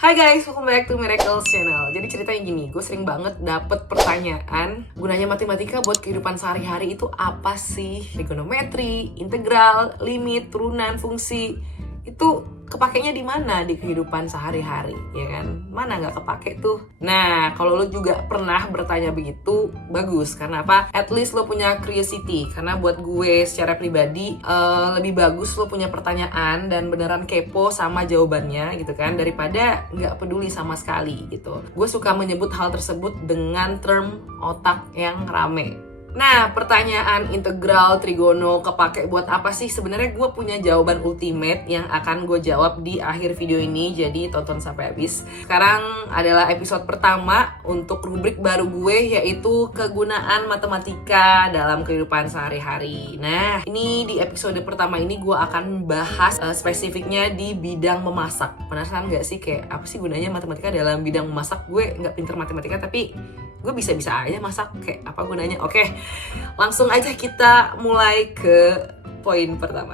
Hai guys, welcome back to Miracles Channel. Jadi ceritanya gini, gue sering banget dapet pertanyaan gunanya matematika buat kehidupan sehari-hari itu apa sih? Trigonometri, integral, limit, turunan, fungsi itu kepakainya di mana di kehidupan sehari-hari, ya kan? Mana nggak kepake tuh? Nah, kalau lo juga pernah bertanya begitu, bagus. Karena apa? At least lo punya curiosity. Karena buat gue secara pribadi, lebih bagus lo punya pertanyaan dan beneran kepo sama jawabannya gitu kan, daripada nggak peduli sama sekali gitu. Gue suka menyebut hal tersebut dengan term otak yang rame. Nah, pertanyaan integral, trigono, kepake buat apa sih? Sebenarnya gue punya jawaban ultimate yang akan gue jawab di akhir video ini, jadi tonton sampai habis. Sekarang adalah episode pertama untuk rubrik baru gue, yaitu kegunaan matematika dalam kehidupan sehari-hari. Nah, ini di episode pertama ini gue akan bahas spesifiknya di bidang memasak. Penasaran gak sih kayak apa sih gunanya matematika dalam bidang memasak? Gue gak pinter matematika tapi gue bisa-bisa aja masak, kayak apa gunanya. Oke, langsung aja kita mulai ke poin pertama.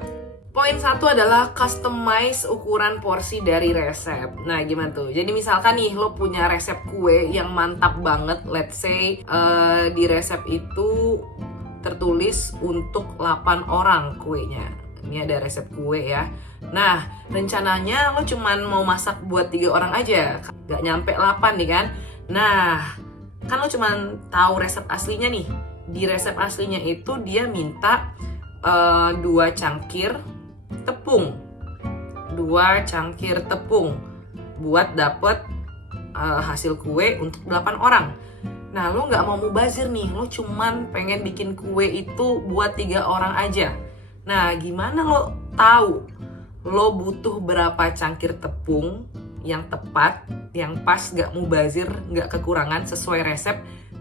Poin 1 adalah customize ukuran porsi dari resep. Nah, gimana tuh? Jadi misalkan nih lo punya resep kue yang mantap banget. Let's say di resep itu tertulis untuk 8 orang kuenya. Ini ada resep kue ya. Nah, rencananya lo cuman mau masak buat 3 orang aja, gak nyampe 8 nih kan. Nah, kan lo cuman tahu resep aslinya nih. Di resep aslinya itu dia minta 2 cangkir tepung. 2 cangkir tepung buat dapet hasil kue untuk 8 orang. Nah, lo gak mau mubazir nih. Lo cuman pengen bikin kue itu buat 3 orang aja. Nah, gimana lo tahu lo butuh berapa cangkir tepung yang tepat, yang pas, gak mubazir, gak kekurangan, sesuai resep,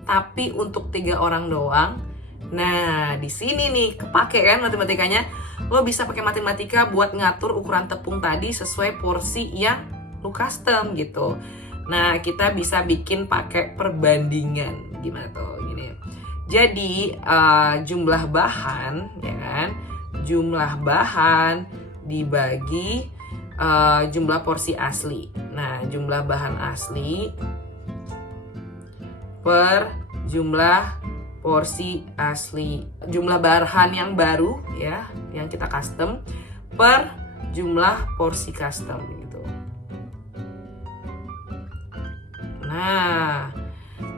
tapi untuk 3 orang doang. Nah, di sini nih kepake kan matematikanya. Lo bisa pakai matematika buat ngatur ukuran tepung tadi sesuai porsi yang lo custom gitu. Nah, kita bisa bikin pakai perbandingan. Gimana tuh? Gini. Jadi jumlah bahan, ya kan? Jumlah bahan dibagi jumlah porsi asli. Nah, jumlah bahan asli per jumlah porsi asli. Jumlah bahan yang baru ya, yang kita custom per jumlah porsi custom gitu. Nah,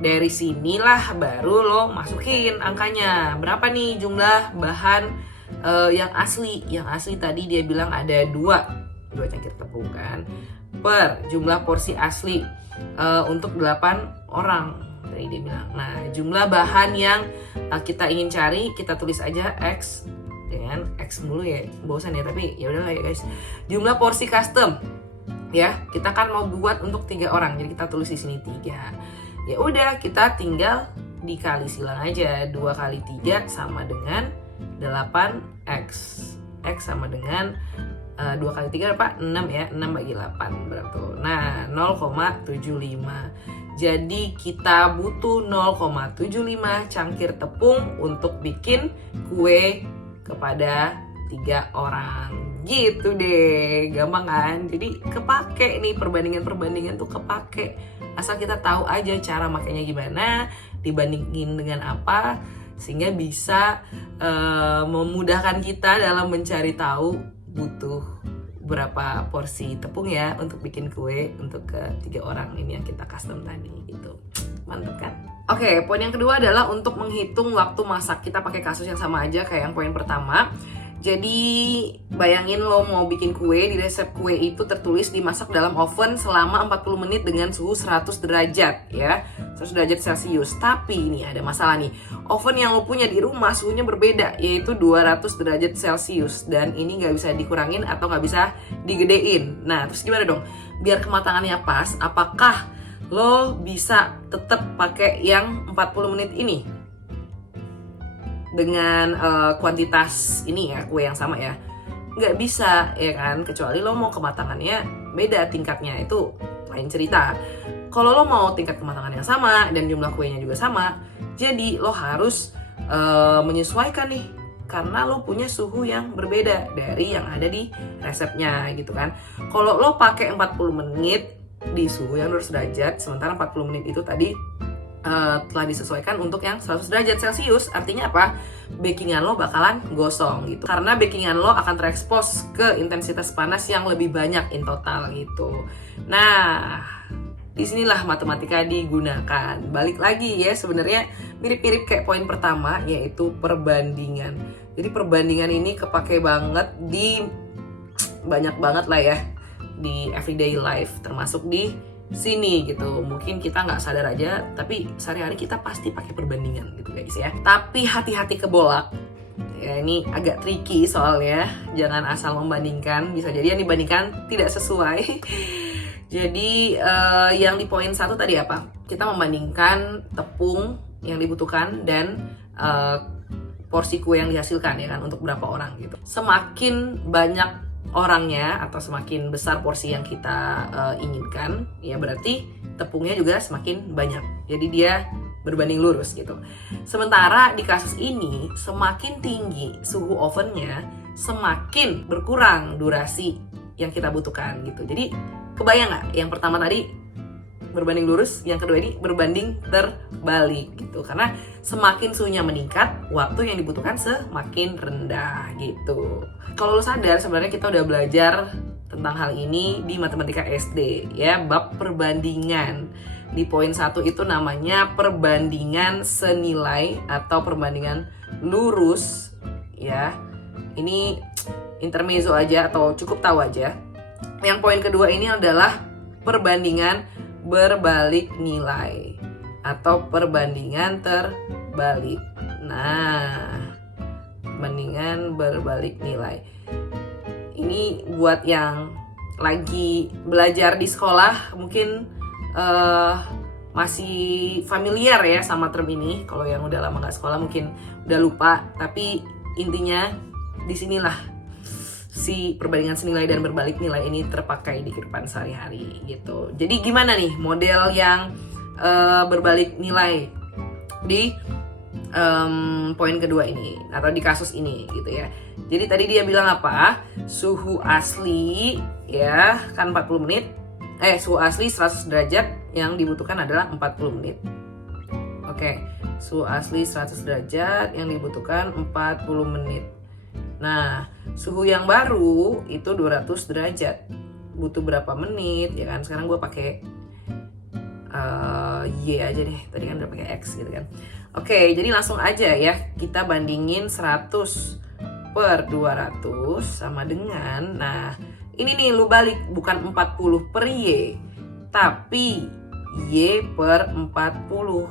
dari sinilah baru lo masukin angkanya. Berapa nih jumlah bahan yang asli? Yang asli tadi dia bilang ada 2 cangkir tepung kan, per jumlah porsi asli untuk 8 orang tadi dia bilang. Nah, jumlah bahan yang kita ingin cari, kita tulis aja X, dengan X dulu ya, bosan ya, tapi ya udahlah ya guys. Jumlah porsi custom ya, kita kan mau buat untuk 3 orang, jadi kita tulis di sini 3. Ya udah, kita tinggal dikali silang aja. 2 kali 3 sama dengan 8X. X sama dengan 2 kali 3 apa? 6 ya, 6 bagi 8 berapa? Nah, 0,75. Jadi kita butuh 0,75 cangkir tepung untuk bikin kue kepada 3 orang. Gitu deh, gampang kan? Jadi kepake nih, perbandingan-perbandingan tuh kepake. Asal kita tahu aja cara makanya gimana, dibandingin dengan apa, sehingga bisa memudahkan kita dalam mencari tahu butuh berapa porsi tepung ya untuk bikin kue untuk ke 3 orang ini yang kita custom tadi gitu. Mantap kan? Oke, poin yang kedua adalah untuk menghitung waktu masak. Kita pakai kasus yang sama aja kayak yang poin pertama. Jadi bayangin lo mau bikin kue, di resep kue itu tertulis dimasak dalam oven selama 40 menit dengan suhu 100 derajat ya, 100 derajat Celcius. Tapi ini ada masalah nih, oven yang lo punya di rumah suhunya berbeda, yaitu 200 derajat Celcius. Dan ini gak bisa dikurangin atau gak bisa digedein. Nah, terus gimana dong? Biar kematangannya pas, apakah lo bisa tetap pakai yang 40 menit ini? Dengan kuantitas ini ya, kue yang sama ya, nggak bisa ya kan, kecuali lo mau kematangannya beda tingkatnya, itu lain cerita. Kalau lo mau tingkat kematangan yang sama dan jumlah kuenya juga sama, jadi lo harus menyesuaikan nih, karena lo punya suhu yang berbeda dari yang ada di resepnya gitu kan. Kalau lo pakai 40 menit di suhu yang 200 derajat, sementara 40 menit itu tadi telah disesuaikan untuk yang 100 derajat Celcius. Artinya apa? Bakingan lo bakalan gosong gitu. Karena bakingan lo akan terekspos ke intensitas panas yang lebih banyak in total gitu. Nah, disinilah matematika digunakan. Balik lagi ya, sebenarnya mirip-mirip kayak poin pertama, yaitu perbandingan. Jadi perbandingan ini kepake banget di banyak banget lah ya, di everyday life, termasuk di sini gitu. Mungkin kita nggak sadar aja, tapi sehari-hari kita pasti pakai perbandingan gitu guys ya. Tapi hati-hati kebolak. Ya, ini agak tricky soalnya, jangan asal membandingkan, bisa jadi yang dibandingkan tidak sesuai. Jadi yang di poin 1 tadi apa? Kita membandingkan tepung yang dibutuhkan dan porsi kue yang dihasilkan ya kan, untuk berapa orang gitu. Semakin banyak orangnya atau semakin besar porsi yang kita inginkan, ya berarti tepungnya juga semakin banyak. Jadi dia berbanding lurus gitu. Sementara di kasus ini, semakin tinggi suhu ovennya, semakin berkurang durasi yang kita butuhkan gitu. Jadi kebayang nggak? Yang pertama tadi berbanding lurus, yang kedua ini berbanding terbalik gitu. Karena semakin suhunya meningkat, waktu yang dibutuhkan semakin rendah gitu. Kalau lo sadar, sebenarnya kita udah belajar tentang hal ini di matematika SD ya, bab perbandingan. Di poin 1 itu namanya perbandingan senilai atau perbandingan lurus ya. Ini intermezzo aja atau cukup tahu aja. Yang poin kedua ini adalah perbandingan berbalik nilai atau perbandingan terbalik. Nah, perbandingan berbalik nilai ini buat yang lagi belajar di sekolah mungkin masih familiar ya sama term ini. Kalau yang udah lama nggak sekolah mungkin udah lupa, tapi intinya disinilah si perbandingan senilai dan berbalik nilai ini terpakai di kehidupan sehari-hari gitu. Jadi gimana nih model yang berbalik nilai di poin kedua ini atau di kasus ini gitu ya. Jadi tadi dia bilang apa? Suhu asli ya kan 40 menit. Suhu asli 100 derajat yang dibutuhkan adalah 40 menit. Oke, suhu asli 100 derajat yang dibutuhkan 40 menit. Nah, suhu yang baru itu 200 derajat. Butuh berapa menit ya kan? Sekarang gue pakai Y aja deh. Tadi kan udah pakai X gitu kan. Oke, jadi langsung aja ya. Kita bandingin 100 per 200 sama dengan, nah ini nih lu balik, bukan 40 per Y, tapi Y per 40.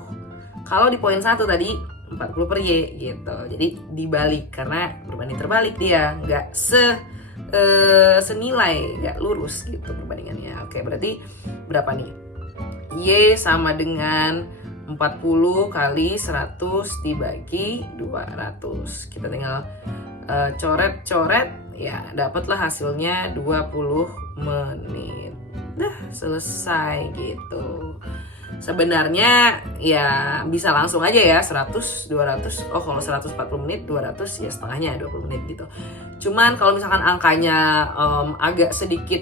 Kalau di poin 1 tadi 40 per Y gitu. Jadi dibalik karena berbanding terbalik dia, nggak senilai, nggak lurus gitu perbandingannya. Oke, berarti berapa nih? Y sama dengan 40 kali 100 dibagi 200. Kita tinggal coret-coret ya, dapatlah hasilnya 20 menit. Dah selesai gitu. Sebenarnya ya bisa langsung aja ya 100, 200. Oh kalau 140 menit 200 ya setengahnya 20 menit gitu. Cuman kalau misalkan angkanya agak sedikit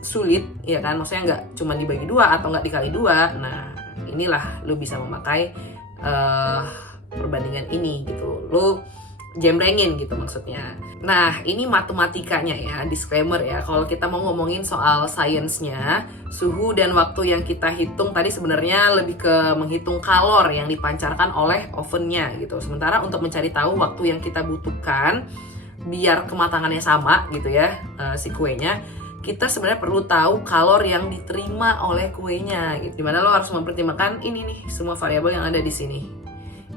sulit ya kan, maksudnya nggak cuma dibagi 2 atau nggak dikali 2. Nah inilah lu bisa memakai perbandingan ini gitu. Lu jembrengin gitu maksudnya. Nah ini matematikanya ya, disclaimer ya. Kalau kita mau ngomongin soal sainsnya, suhu dan waktu yang kita hitung tadi sebenarnya lebih ke menghitung kalor yang dipancarkan oleh ovennya gitu. Sementara untuk mencari tahu waktu yang kita butuhkan biar kematangannya sama gitu ya, si kuenya, kita sebenarnya perlu tahu kalor yang diterima oleh kuenya gitu. Dimana lo harus mempertimbangkan ini nih semua variabel yang ada di sini.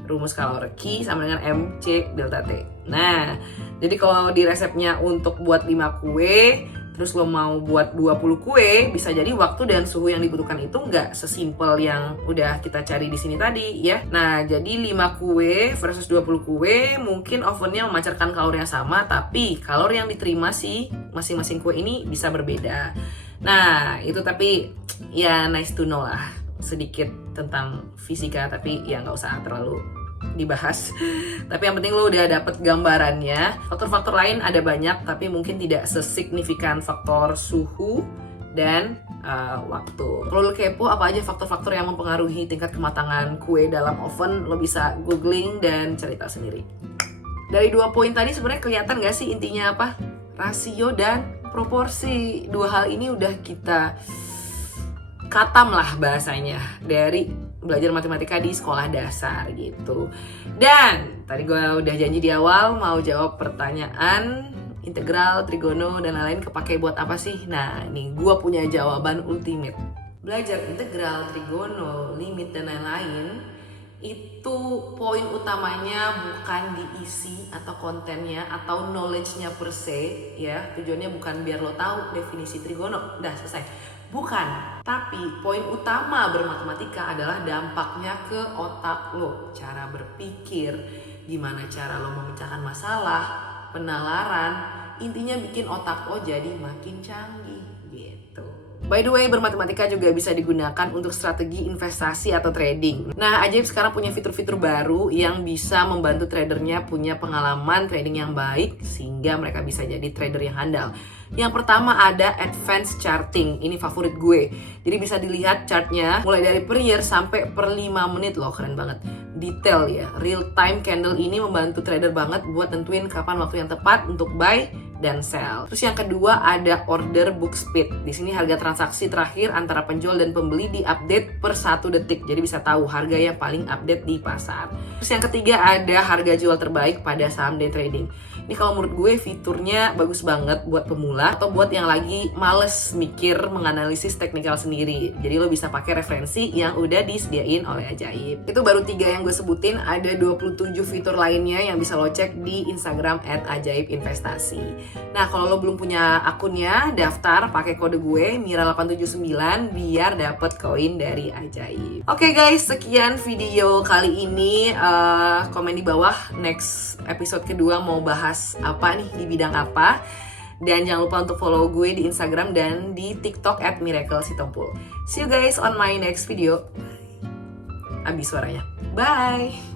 Rumus kalor Q sama dengan MC delta T. Nah, jadi kalau di resepnya untuk buat 5 kue, terus lo mau buat 20 kue, bisa jadi waktu dan suhu yang dibutuhkan itu nggak sesimpel yang udah kita cari di sini tadi ya. Nah, jadi 5 kue versus 20 kue, mungkin ovennya memancarkan kalor yang sama, tapi kalor yang diterima sih masing-masing kue ini bisa berbeda. Nah, itu tapi ya nice to know lah. Sedikit tentang fisika, tapi ya nggak usah terlalu dibahas. Tapi yang penting lo udah dapet gambarannya. Faktor-faktor lain ada banyak, tapi mungkin tidak sesignifikan faktor suhu dan waktu. Kalau lo kepo apa aja faktor-faktor yang mempengaruhi tingkat kematangan kue dalam oven, lo bisa googling dan cerita sendiri. Dari 2 poin tadi sebenarnya kelihatan gak sih intinya apa? Rasio dan proporsi. 2 hal ini udah kita katam lah bahasanya dari belajar matematika di sekolah dasar gitu. Dan tadi gue udah janji di awal mau jawab pertanyaan integral, trigono, dan lain-lain kepake buat apa sih? Nah, nih gue punya jawaban ultimate. Belajar integral, trigono, limit, dan lain-lain itu poin utamanya bukan diisi atau kontennya atau knowledge-nya per se ya. Tujuannya bukan biar lo tahu definisi trigono, udah selesai. Bukan, tapi poin utama bermatematika adalah dampaknya ke otak lo. Cara berpikir, gimana cara lo memecahkan masalah, penalaran, intinya bikin otak lo jadi makin canggih gitu. By the way, bermatematika juga bisa digunakan untuk strategi investasi atau trading. Nah, Ajaib sekarang punya fitur-fitur baru yang bisa membantu tradernya punya pengalaman trading yang baik sehingga mereka bisa jadi trader yang handal. Yang pertama ada advanced charting, ini favorit gue. Jadi bisa dilihat chartnya mulai dari per year sampai per 5 menit loh, keren banget. Detail ya, real time candle ini membantu trader banget buat nentuin kapan waktu yang tepat untuk buy dan sell. Terus yang kedua ada order book speed. Di sini harga transaksi terakhir antara penjual dan pembeli diupdate per 1 detik. Jadi bisa tahu harga yang paling update di pasar. Terus yang ketiga ada harga jual terbaik pada saham day trading. Ini kalau menurut gue fiturnya bagus banget buat pemula atau buat yang lagi males mikir menganalisis teknikal sendiri. Jadi lo bisa pakai referensi yang udah disediain oleh Ajaib. Itu baru 3 yang gue sebutin, ada 27 fitur lainnya yang bisa lo cek di Instagram @ajaibinvestasi. Nah, kalau lo belum punya akunnya, daftar pakai kode gue Mira879 biar dapet koin dari Ajaib. Oke guys, sekian video kali ini. Komen di bawah next episode kedua mau bahas apa nih, di bidang apa. Dan jangan lupa untuk follow gue di Instagram dan di TikTok @miraclesitompul. See you guys on my next video. Abis suaranya. Bye!